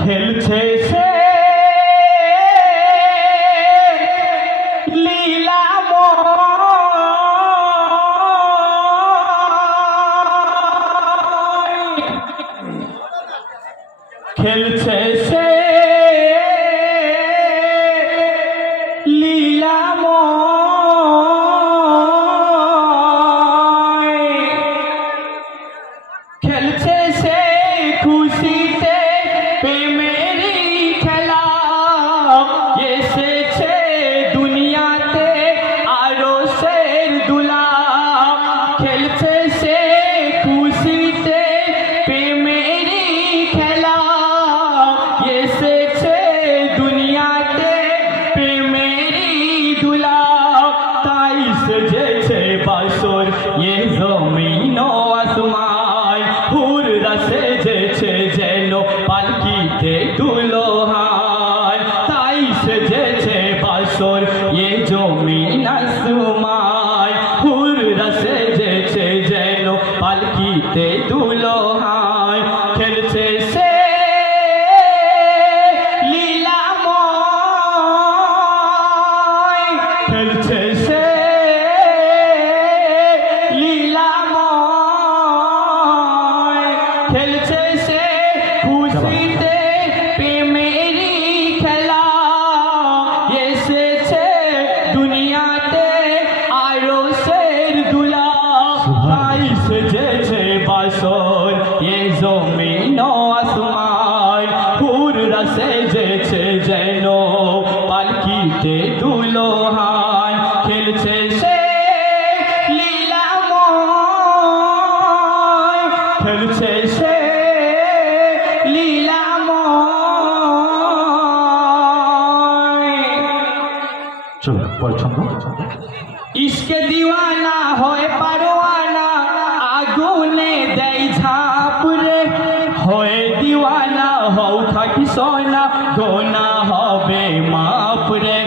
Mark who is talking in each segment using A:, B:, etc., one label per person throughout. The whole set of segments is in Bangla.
A: খেলছে সে লীলাময় খেলছে জমিন আসমায়, হুররা সেজেছে যেন পালকিতে তুলো হায় তাই সেজেছে বাসর এ জমিন আসমায়, হুররা সেজেছে যেন পালকিতে তুলো হায় খেলছে সে লীলাময়, খেলছে পালকিতে তুলো হায় খেলছে সে খেলছে সে ইসকে দিওয়ানা হয় পারোয়ানা, আগুনে দেয় ঝাঁপ রে দিওয়ানা, হও থাকি সোনা গোনা হবে মাপ রে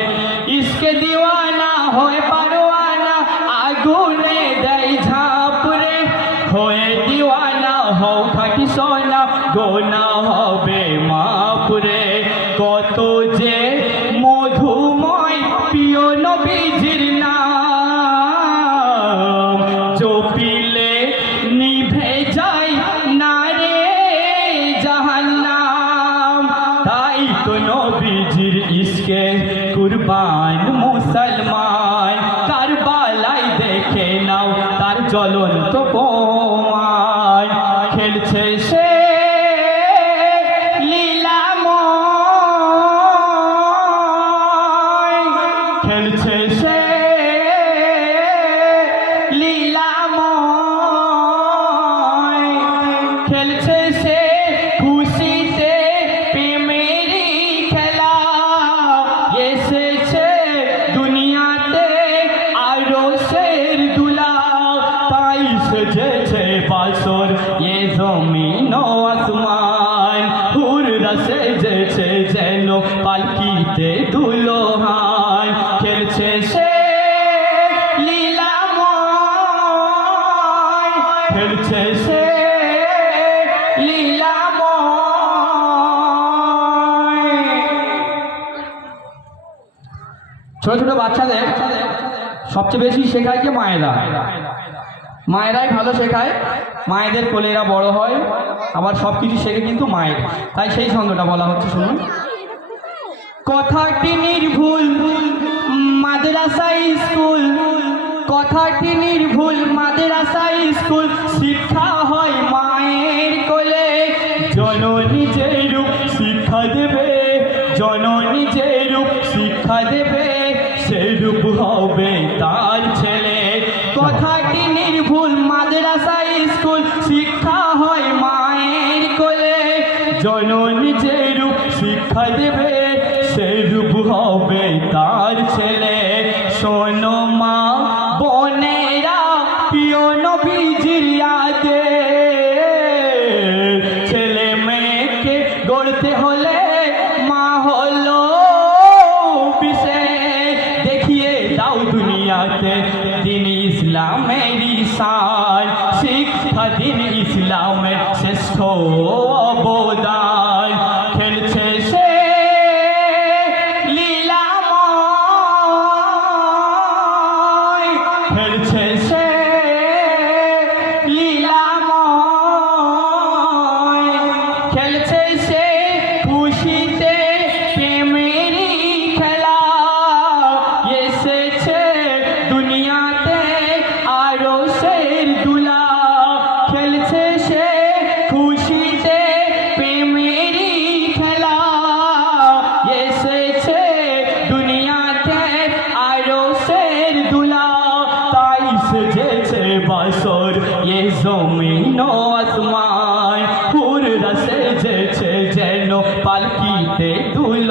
A: গোনা হবে মাপ রে। কত যে মধুময় প্রিয় নবীজির নাম, জপিলে নিভে যায় না রে জাহান্নাম। তাই তো নবীজির ইসকে কুরবান মুসলমান। কারবালায় দেখে নাও তার জ্বলন্ত প্রমাণ। খেলছে সে পালকিতে দুলো হায়, খেলছে সে লীলাময় খেলছে সে লীলাময় ছোট ছোট বাচ্চাদের সবচেয়ে বেশি শেখায় কি মায়েরা? মায়েরাই ভালো শেখায়। মায়েদের কোলেরা বড় হয়, আবার সব কিছু শেখে কিন্তু মায়ের। তাই সেই ছন্দটা বলা হচ্ছে, শুনুন। কথাটি নির্ভুল মাদ্রাসা স্কুল। কথাটি নির্ভুল মাদ্রাসা স্কুল। শিক্ষা হয় মায়ের কোলে। জননী যে রূপ শিক্ষা দেবে। জননী যে রূপ শিক্ষা দেবে। সেই রূপ হবে তার ছেলে। কথাটি নির্ভুল মাদ্রাসা স্কুল। শিক্ষা হয় মায়ের কোলে। জননী যে রূপ শিক্ষা দেবে। সেই রূপ হবে তার ছেলে। শোনো মা, বোনেরা, প্রিয় নবীজির আগে। ছেলে মেয়েকে গড়তে হলে মা হলো বিশেষ দেখিয়ে দাও দুনিয়াতে দিন ইসলামের ইসান শিক্ষা দিন ইসলামের শ্রেষ্ঠ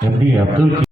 B: એમડી અબ્દુલ